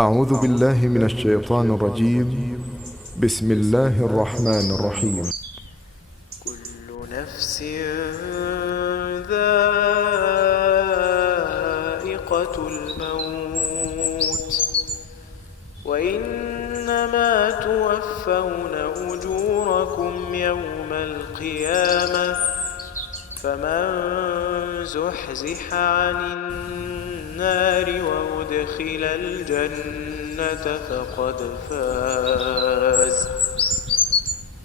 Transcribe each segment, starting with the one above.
أعوذ بالله من الشيطان الرجيم. بسم الله الرحمن الرحيم. كل نفس ذائقة الموت وإنما توفون أجوركم يوم القيامة فمن زحزح عن النار وأدخل الجنة فقد فاز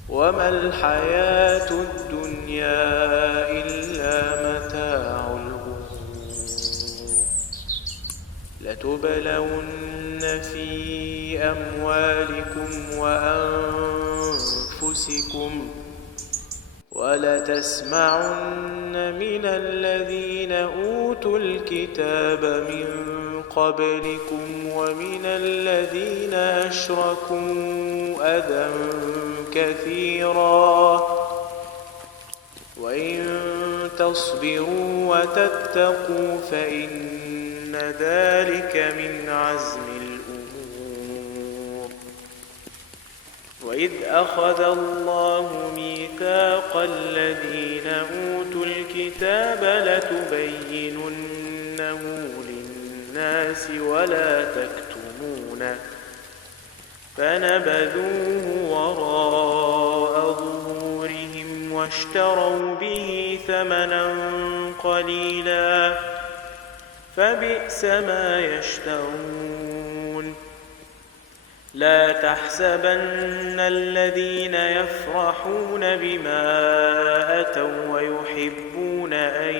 وما الحياة الدنيا إلا متاع الغرور لتبلون في أموالكم وأنفسكم ولتسمعن من الذين أوتوا الكتاب من قبلكم ومن الذين أشركوا أذى كثيرا وإن تصبروا وتتقوا فإن ذلك من عزم الأمور وإذ أخذ الله ميثاق الذين أوتوا الكتاب لتبيننه للناس ولا تكتمونه فنبذوه وراء ظهورهم واشتروا به ثمنا قليلا فبئس ما يشترون لا تحسبن الذين يفرحون بما أتوا ويحبون أن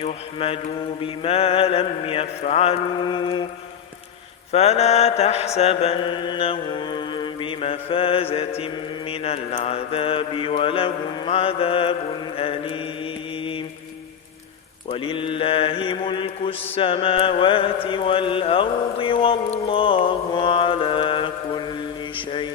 يحمدوا بما لم يفعلوا فلا تحسبنهم بمفازة من العذاب ولهم عذاب أليم ولله ملك السماوات والأرض والله على كل شيء